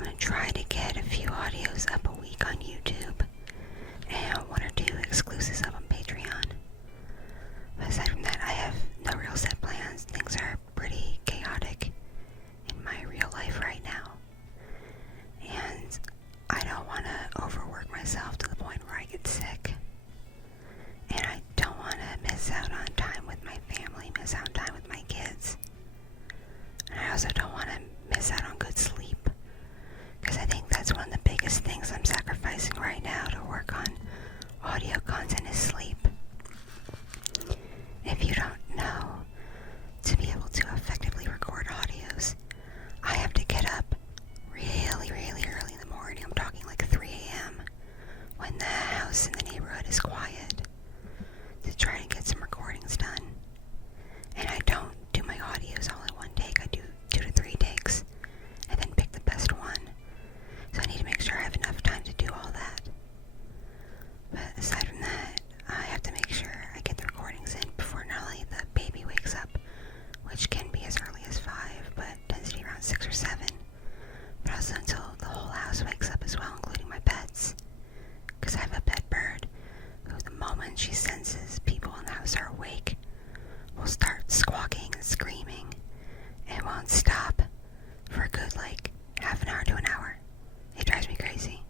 I'm going to try to get a few audios up a week on YouTube and one or two exclusives up on Patreon. But aside from that, I have no real set plans. Things are pretty chaotic in my real life right now. And I don't want to overwork myself to the point where I get sick. And I don't want to miss out on time with my family, miss out on time with my kids. And I also don't want to miss out on good sleep. Because I think that's one of the biggest things I'm sacrificing right now to work on audio content is sleep. If you don't know, to be able to effectively record audios, I have to get up really, really early in the morning. I'm talking like 3 a.m. when the house in the neighborhood is quiet to try and get some recordings done. And I don't do my audios all in one take. I do 2 to 3 takes and then pick the best one. So I need to make sure I have enough time to do all that. But aside from that, I have to make sure I get the recordings in before not only the baby wakes up, which can be as early as 5, but tends to be around 6 or 7, but also until the whole house wakes up as well, including my pets. Because I have a pet bird who, the moment she senses people in the house are awake, will start squawking and screaming and won't stop for a good, half an hour to an hour. It drives me crazy.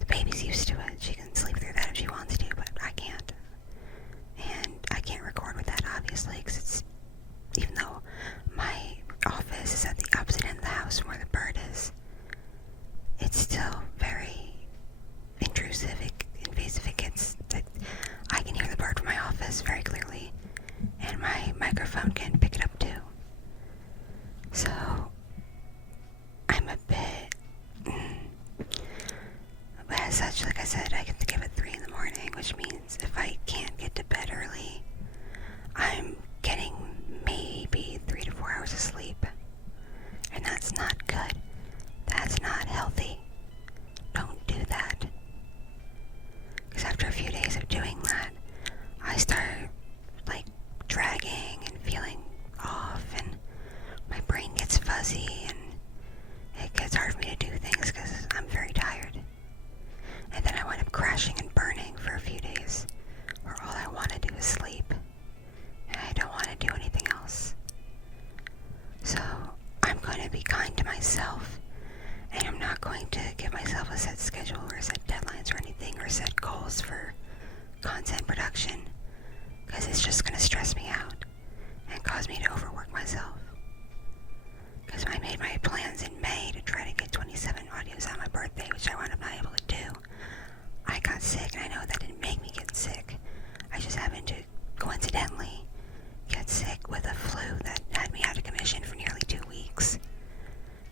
The baby's used to it. She can sleep through that if she wants to, but I can't. And I can't record with that, obviously, because it's, even though my office is at the opposite end of the house from where the bird is, it's still very intrusive, invasive. It gets that I can hear the bird from my office very clearly, and my microphone can pick it up too. So I'm a bit, but as such, like I said, I get to give it 3 in the morning, which means if I can't get to bed early, I'm getting maybe 3 to 4 hours of sleep, and that's not good. That's not healthy. Don't do that. Because after a few days of doing that, I start dragging and feeling off, and my brain gets fuzzy, and it gets hard for me to do things because I'm very tired. And then I wind up crashing and burning for a few days, where all I want to do is sleep, and I don't want to do anything else. So I'm going to be kind to myself, and I'm not going to give myself a set schedule or set deadlines or anything, or set goals for content production, because it's just going to stress me out and cause me to overwork myself. Because I made my plans in May to try to get 27 audios on my birthday, which I wound up not able to do. I got sick, and I know that didn't make me get sick. I just happened to coincidentally get sick with a flu that had me out of commission for nearly 2 weeks.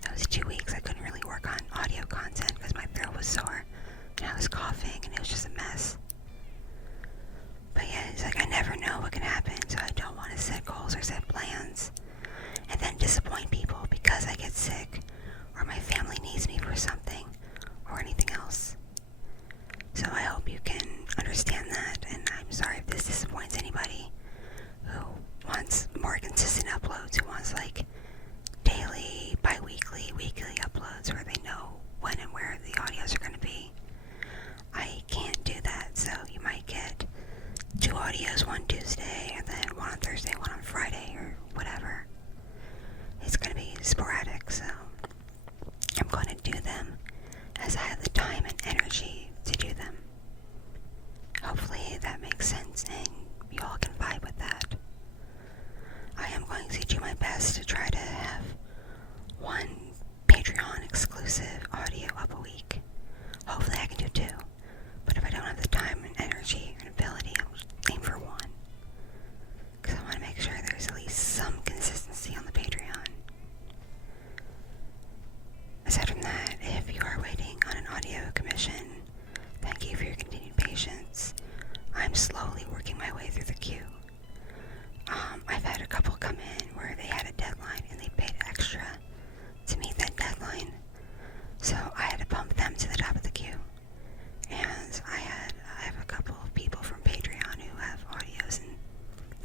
Those 2 weeks I couldn't really work on audio content because my throat was sore and I was coughing and it was just a mess. But yeah, it's I never know what can happen, so I don't want to set goals or set plans and then disappoint people because I get sick or my family needs me for something or anything else. So I hope you can understand that, and I'm sorry if this disappoints anybody who wants more consistent uploads, who wants daily, bi-weekly, weekly uploads where they know when and where the audios are going to be. I can't do that, so you might get 2 audios one Tuesday, and then 1 on Thursday, 1 on Friday, or whatever. It's going to be sporadic, so I'm going to do them as I have the time and energy to do them. Hopefully that makes sense and you all can vibe with that. I am going to do my best to try to have 1 Patreon exclusive audio up a week. Hopefully I can do 2, but if I don't have the time and energy and ability, I'll aim for 1. Because I want to make sure there's at least some consistency on the Patreon. Aside from that, if you are waiting on an audio commission, thank you for your continued patience. I'm slowly working my way through the queue. I've had a couple come in where they had a deadline and they paid extra to meet that deadline. So I had to bump them to the top of the queue. And I have a couple of people from Patreon who have audios and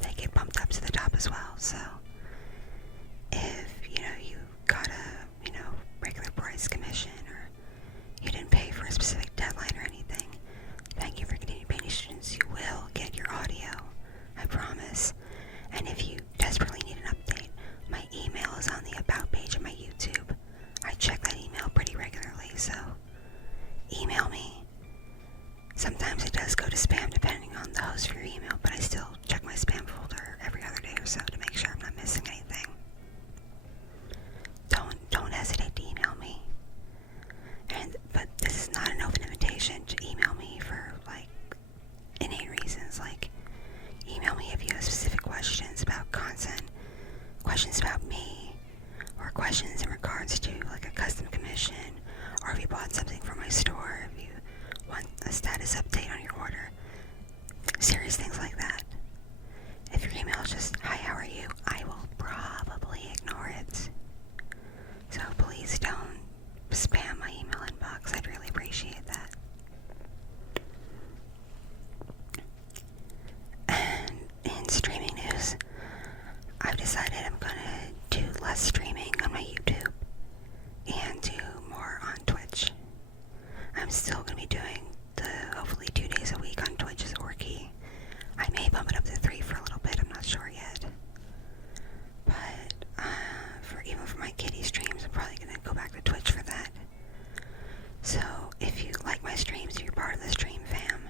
they get bumped up to the top as well. So if, you got a, regular price missed commission, or you didn't pay for a specific deadline or anything, thank you for continuing paying students. You will get your audio, I promise. And if you desperately need an update, my email is on the About page of my YouTube. I check that email pretty regularly, so email me. Sometimes it does go to spam depending on the host for your email, but I still check my spam folder every other day or so to make sure I'm not missing anything. Don't hesitate to email me. But this is not an open invitation to email me for like innate reasons. Like, email me if you have specific questions about content, questions about me, or questions in regards to like a custom commission, or if you bought something from my store, if you want a status update on your order, serious things like that. If your email is just, hi, how are you, I will probably ignore it. So please don't spam my email inbox. I'd really appreciate that. And in streaming news, I've decided I'm gonna do less streaming on my YouTube and do more on Twitch. I'm still gonna be doing the hopefully 2 days a week on Twitch as Orky. I may bump it up to 3 for a little bit, I'm not sure yet. But even for my Kitti streams, I'm probably gonna go back to Twitch for that. So if you like my streams, if you're part of the stream fam,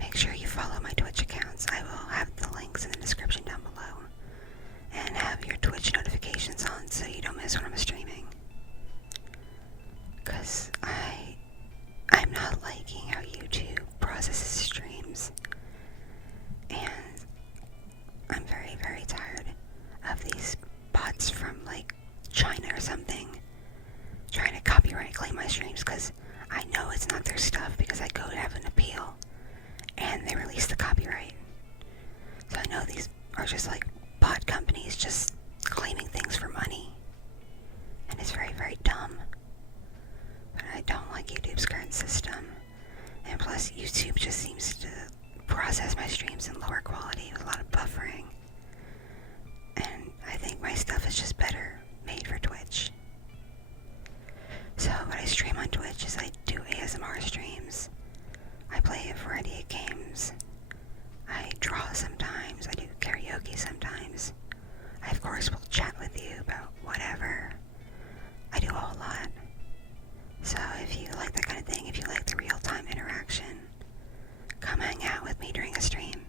make sure you follow my Twitch accounts. I will have the links in the description down below. And have your Twitch notifications on so you don't miss when I'm streaming. Because I'm not liking how YouTube processes streams. And I'm very, very tired of these bots from like China or something trying to copyright claim my streams, because I know it's not their stuff because I go to have an appeal and they release the copyright. So I know these are just like bot companies just claiming things for money, and it's very, very dumb. But I don't like YouTube's current system, and plus YouTube just seems to process my streams in lower quality with a lot of buffering, and I think my stuff is just better made for Twitch. So what I stream on Twitch is I do ASMR streams, I play a variety of games, I draw sometimes, I do karaoke sometimes, I of course will chat with you about whatever. I do a whole lot. So if you like that kind of thing, if you like the real-time interaction, come hang out with me during a stream.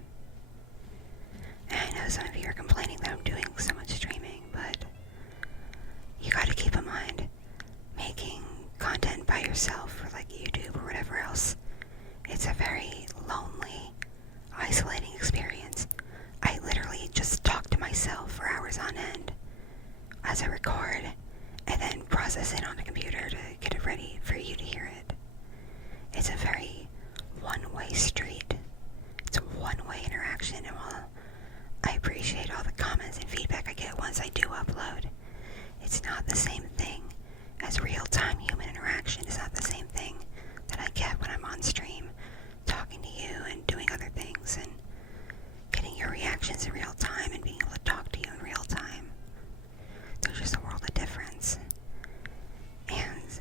And I know some of you are complaining that I'm doing so much streaming, but you gotta keep in mind, making content by yourself for like YouTube or whatever else, it's a very lonely, isolating experience. I literally just talk to myself for hours on end as I record, and then process it on the computer to get it ready for you to hear it. It's a very one-way street. It's a one-way interaction, and while I appreciate all the comments and feedback I get once I do upload, it's not the same thing as real-time human interaction. It's not the same thing that I get when I'm on stream, talking to you and doing other things and getting your reactions in real time and being able to talk to you in real time. There's just a world of difference. And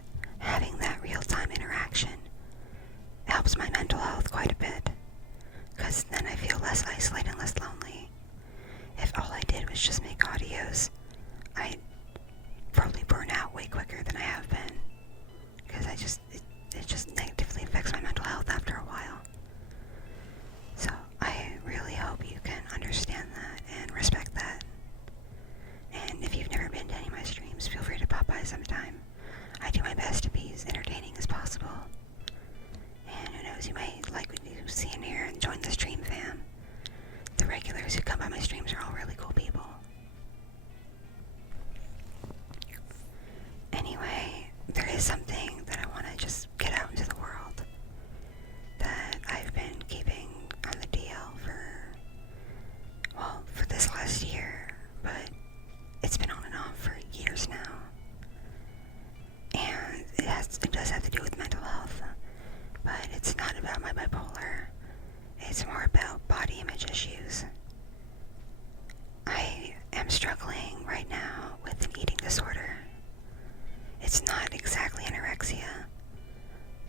anorexia,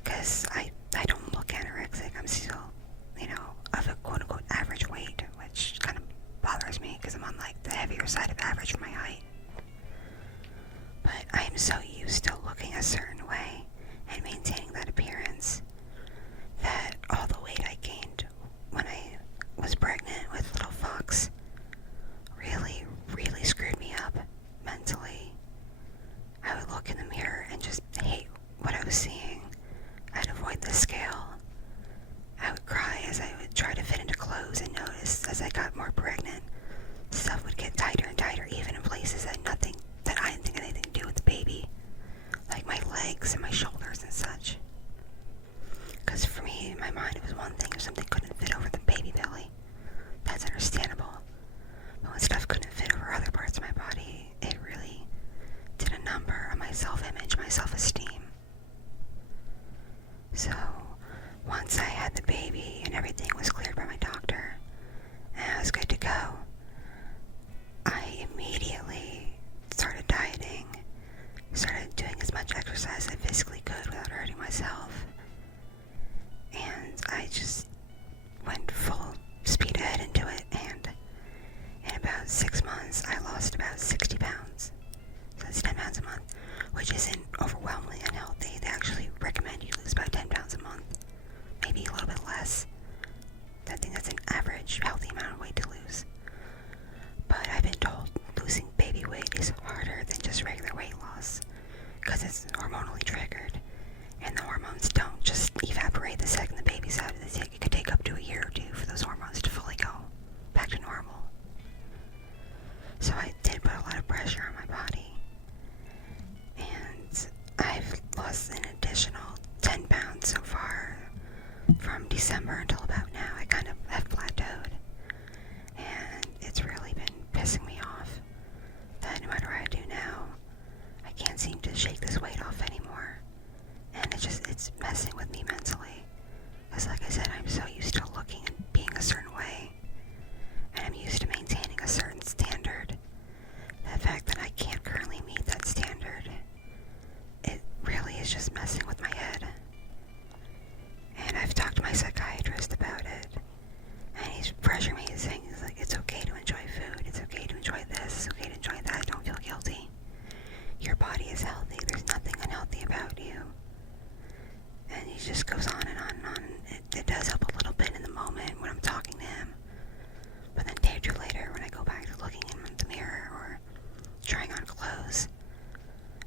because I don't look anorexic. I'm still, of a quote-unquote average weight, which kind of bothers me because I'm on, like, the heavier side of average for my height. But I am so used to looking a certain way and maintaining that appearance that all the weight I gained when I was pregnant with little Fox really, really screwed me up mentally. I would look in the mirror and just hate what I was seeing. I'd avoid the scale. I would cry as I would try to fit into clothes and notice as I got more pregnant, stuff would get tighter and tighter, even in places that I didn't think had anything to do with the baby, like my legs and my shoulders and such. Because for me, in my mind, it was one thing if something couldn't fit over the baby belly. That's understandable. But when stuff couldn't fit over other parts of my body, it really did a number on my self-image, my self-esteem. So, once I had the baby and everything was cleared by my doctor, and I was good to go, I immediately started dieting, started doing as much exercise as I physically could without hurting myself, and I just went full speed ahead into it, and in about 6 months, I lost about 60 pounds. So that's 10 pounds a month, which isn't overwhelmingly unhealthy. They actually recommend you lose about 10 pounds a month, maybe a little bit less. I think that's an average healthy amount of weight to lose. But I've been told losing baby weight is harder than just regular weight loss, because it's hormonally triggered, and the hormones don't just evaporate the second the baby's out. It could take up to a year or two for those hormones to fully go back to normal. So I did put a lot of pressure on my body, and I've lost an additional 10 pounds so far from December until about now. I kind of have plateaued, and it's really been pissing me off that no matter what I do now, I can't seem to shake this weight off anymore, and it's messing with me mentally, because like I said, I'm so used to looking and being a certain way, and I'm used to maintaining a certain standard. The fact that I can't currently meet that standard, it really is just messing with my head. And I've talked to my psychiatrist about it, and he's pressuring me, saying, it's okay to enjoy food, it's okay to enjoy this, it's okay to enjoy that, don't feel guilty. Your body is healthy, there's nothing unhealthy about you. And he just goes on and on and on. It does help a little bit in the moment when I'm talking to him, but then a day or two later, when I go back to looking in the mirror or trying on clothes,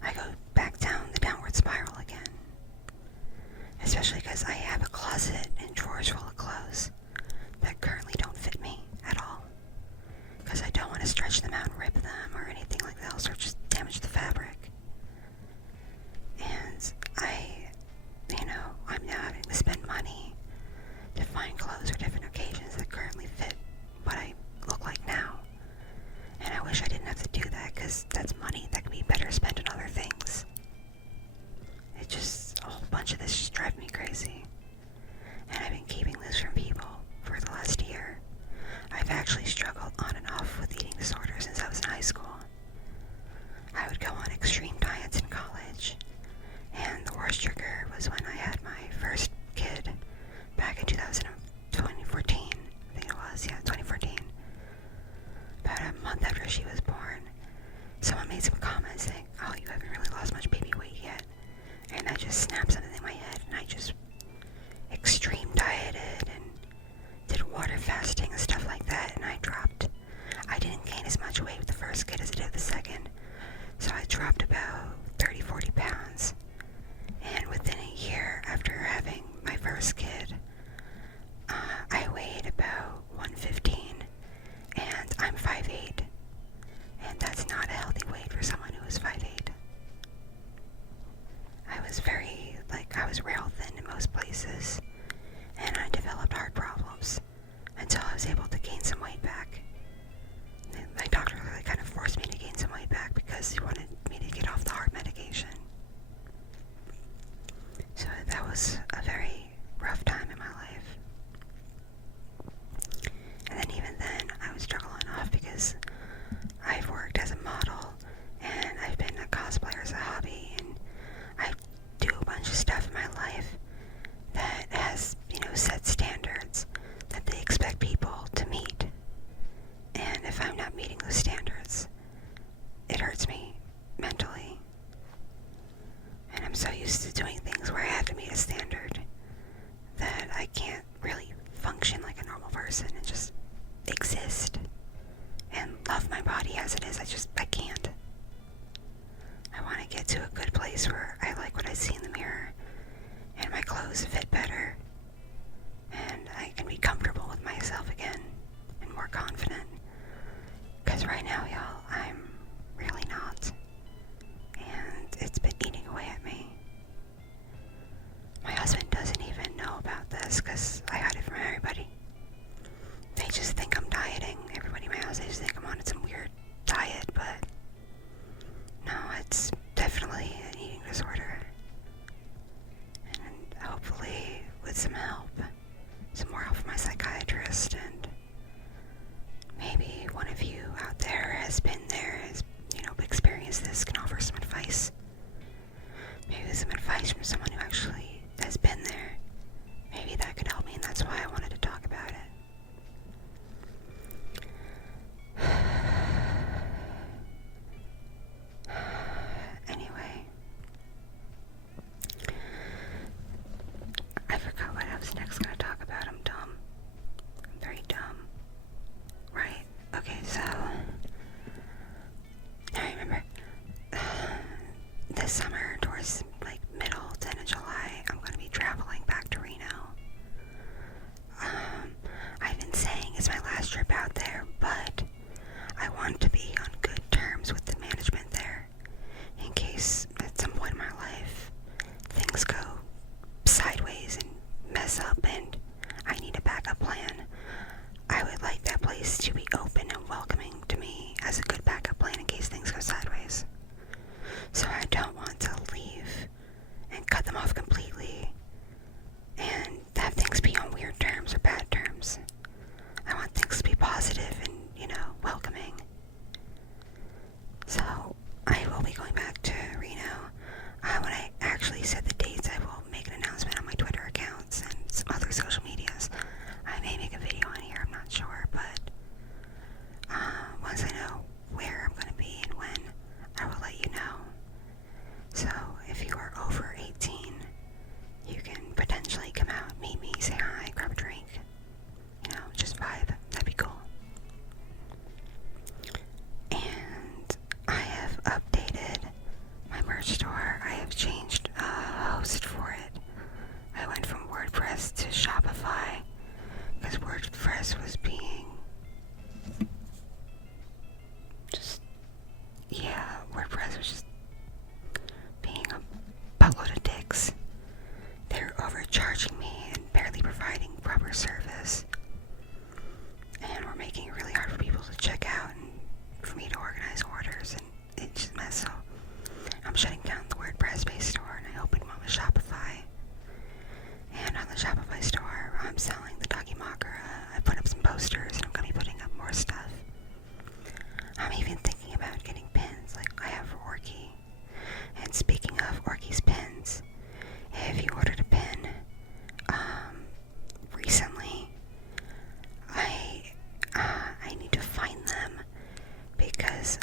I go back down the downward spiral again. Especially because I have a closet and drawers full of clothes that currently don't fit me at all. Because I don't want to stretch them out and rip them or anything like that, else or just damage the fabric. And I'm now having to spend money to find clothes for different occasions that currently fit what I look like now. And I wish I didn't have to do that, because that's money that could be better spent on other things. A whole bunch of this just drives me crazy. And I've been keeping this from people for the last year. I've actually struggled on and off with eating disorders since I was in high school. I would go on extreme diets in college, and the worst trigger was when I had my first kid back in 2014, I think it was, 2014. About a month after she was born, someone made some comments saying, oh, you haven't really lost much baby weight yet. And that just snapped something in my head, and I just extreme dieted and did water fasting and stuff like that, and I didn't gain as much weight with the first kid as I did with the second, so I dropped about 30-40 pounds, and within a year after having my first kid, I weighed about 115, and I'm 5'8", and that's not a healthy weight for someone who is 5'8". I was rail thin in most places, and I developed heart problems until I was able to gain some weight back. My doctor really kind of forced me to gain some weight back because he wanted me to get off the heart medication. So that was a very rough time in my life. And then even then, I was struggling off because I've worked as a model, and I've been a cosplayer as a hobby, and I do doing things where I have to meet a standard that I can't really function like a normal person and just exist and love my body as it is. I can't. I want to get to a good place where I like what I see in the mirror and my clothes fit better and I can be comfortable with myself again and more confident. Because right now, y'all, I'm really not. And it's been eating away at me. My husband doesn't even know about this because I hide it from everybody. They just think I'm dieting. Everybody in my house, they just think I'm on some weird diet, but no, it's definitely an eating disorder. And hopefully with some more help from my psychiatrist, and maybe one of you out there has been there, has, experienced this, can offer some advice. Maybe some advice from someone who actually has been there. Maybe that could help me, and that's why I wanted to talk about it. Anyway, I forgot what I was next going to talk about. I'm dumb. I'm very dumb. Right. Okay, so I remember this summer, towards middle to end of July, I'm going to be traveling back to Reno. I've been saying it's my last trip out there, but I want to be on good terms with the management there, in case at some point in my life things go sideways and mess up and I need a backup plan. I would like that place to be open and welcoming to me as a good backup plan in case things go sideways. So I don't want to leave and cut them off completely and have things be on weird terms or bad terms. I want things to be positive and, welcoming. So I will be going back to Reno. When I actually set the dates, I will make an announcement on my Twitter accounts and some other social medias. I may make a video on here, I'm not sure, but once I know where I'm going to be and when, I will let you know. So if you are over 18, you can potentially come out, meet me, say hi, grab a drink, just vibe. That'd be cool. And I have updated my merch store. I have changed host for it. I went from WordPress to Shopify because WordPress was being WordPress was just being a buttload of dicks. They're overcharging me and barely providing proper service. And we're making it really hard for people to check out and for me to organize orders, and it's just a mess. So I'm shutting down the WordPress-based store and I opened one with Shopify. And on the Shopify store, I'm selling the Doggy Mocker. I put up some posters and I'm going to be putting up more stuff. I'm even thinking about getting pins like I have for Orky. And speaking of Orky's pins, if you ordered a pin recently, I need to find them because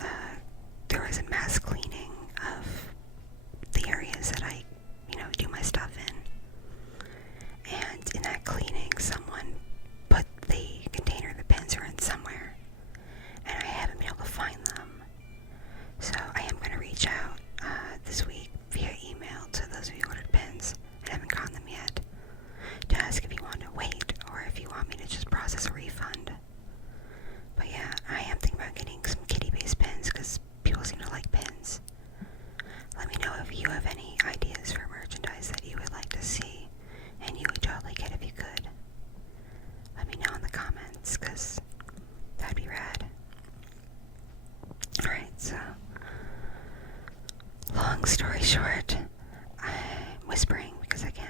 there was a mass cleaning of the areas that I do my stuff in. And in that cleaning, someone put the container the pins are in somewhere, and I haven't been able to find them. So I am going to reach out this week via email to those of you who ordered pins and haven't gotten them yet, to ask if you want to wait or if you want me to just process a refund. But yeah, I am thinking about getting some kitty-based pins because people seem to like pins. Let me know if you have any ideas for merchandise that you would like to see and you would totally get if you could. Let me know in the comments because that'd be rad. Alright, so long story short, I'm whispering because I can,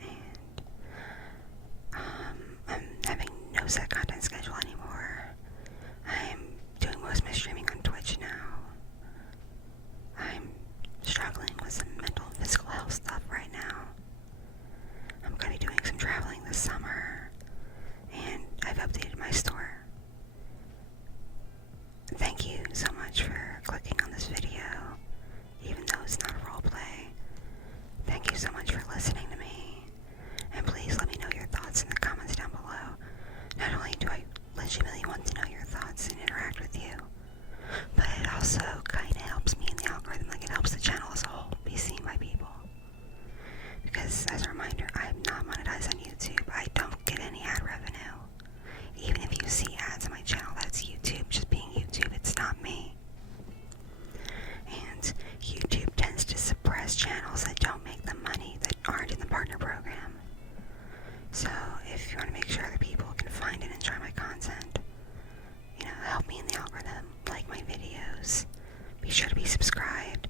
and I'm having no set content schedule anymore. I'm doing most of my streaming on Twitch now. I'm struggling with some mental and physical health stuff right now. I'm going to be doing some traveling this summer, and I've updated my store. Thank you so much for clicking on this video, even though it's not a roleplay. Thank you so much for listening to me. And please let me know your thoughts in the comments down below. Not only do I legitimately want to know your thoughts and interact with you, but it also kind of helps me in the algorithm. Like, it helps the channel as a whole be seen by people. Because, as a reminder, I'm not monetized on YouTube. I don't get any ad revenue. Even if you see ads on my channel, that's YouTube just being YouTube. It's not me. And YouTube tends to suppress channels that don't make the money, that aren't in the partner program. So if you want to make sure other people can find and enjoy my content, help me in the algorithm, like my videos, be sure to be subscribed,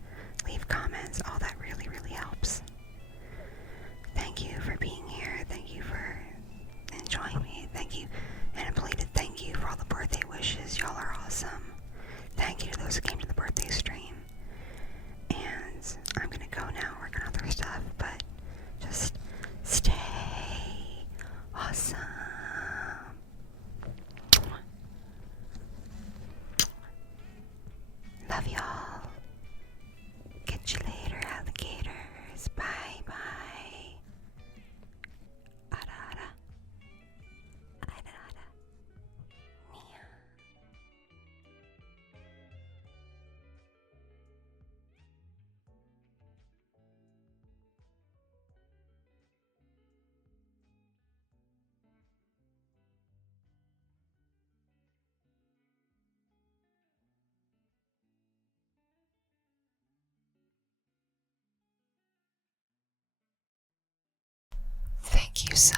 leave comments, all that really, really helps. Thank you for being here, thank you for enjoying me, thank you, and a belated thank you for all the birthday wishes. Y'all are awesome. Thank you to those who came to the birthday stream. And I'm gonna go now, work on other stuff, but just stay awesome. Love y'all. Catch you later, alligators. Bye bye. Ada ada. Ada ada. Nia. Thank you so